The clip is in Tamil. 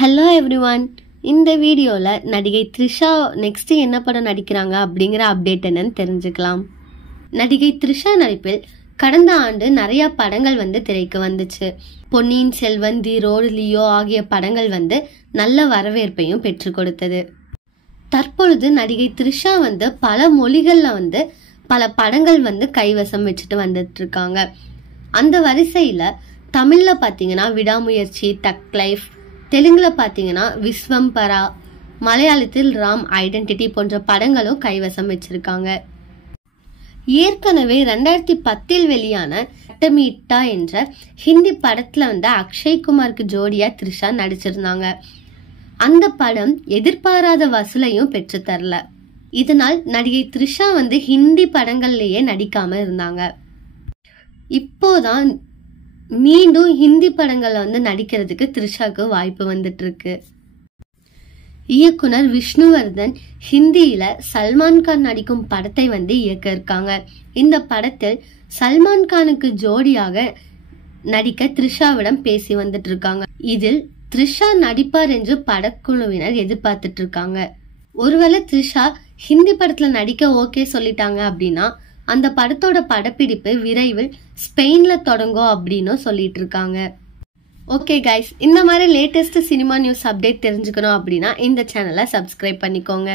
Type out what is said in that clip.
ஹலோ எவ்ரிவன், இந்த வீடியோவில் நடிகை த்ரிஷா நெக்ஸ்ட் என்ன படம் நடிக்கிறாங்க அப்படிங்கிற அப்டேட் என்னன்னு தெரிஞ்சுக்கலாம். நடிகை த்ரிஷா நடிப்பில் கடந்த ஆண்டு நிறைய படங்கள் திரைக்கு வந்துச்சு. பொன்னியின் செல்வன், தி ரோடு, லியோ ஆகிய படங்கள் நல்ல வரவேற்பையும் பெற்று கொடுத்தது. தற்பொழுது நடிகை த்ரிஷா பல மொழிகளில் பல படங்கள் கைவசம் வச்சுட்டு வந்துட்டு இருக்காங்க. அந்த வரிசையில் தமிழில் பார்த்தீங்கன்னா விடாமுயற்சி, தக் லைஃப், தெலுங்கில் பார்த்தீங்கன்னா விஸ்வம்பரா, மலையாளத்தில் ராம் ஐடென்டிட்டி போன்ற படங்களும் கைவசம் வச்சிருக்காங்க. ஏற்கனவே 2010 வெளியான சட்டமீட்டா என்ற ஹிந்தி படத்துல அக்ஷய்குமாருக்கு ஜோடியா த்ரிஷா நடிச்சிருந்தாங்க. அந்த படம் எதிர்பாராத வசூலையும் பெற்று தரல. இதனால் நடிகை த்ரிஷா ஹிந்தி படங்கள்லயே நடிக்காம இருந்தாங்க. இப்போதான் மீண்டும் ஹிந்தி படங்கள்ல நடிக்கிறதுக்கு த்ரிஷாக்கு வாய்ப்பு வந்துட்டு இருக்கு. இயக்குனர் விஷ்ணுவர்தன் ஹிந்தியில சல்மான் கான் நடிக்கும் படத்தை இயக்க இருக்காங்க. இந்த படத்தில் சல்மான் கானுக்கு ஜோடியாக நடிக்க த்ரிஷாவிடம் பேசி வந்துட்டு இருக்காங்க. இதில் த்ரிஷா நடிப்பார் என்று படக்குழுவினர் எதிர்பார்த்துட்டு இருக்காங்க. ஒருவேளை த்ரிஷா ஹிந்தி படத்துல நடிக்க ஓகே சொல்லிட்டாங்க அப்படின்னா அந்த படத்தோட படப்பிடிப்பு விரைவில் ஸ்பெயின்ல தொடங்கும் அப்படின்னு சொல்லிட்டு இருக்காங்க. ஓகே கைஸ், இந்த மாதிரி லேட்டஸ்ட் சினிமா நியூஸ் அப்டேட் தெரிஞ்சுக்கணும் அப்படின்னா இந்த சேனலை சப்ஸ்கிரைப் பண்ணிக்கோங்க.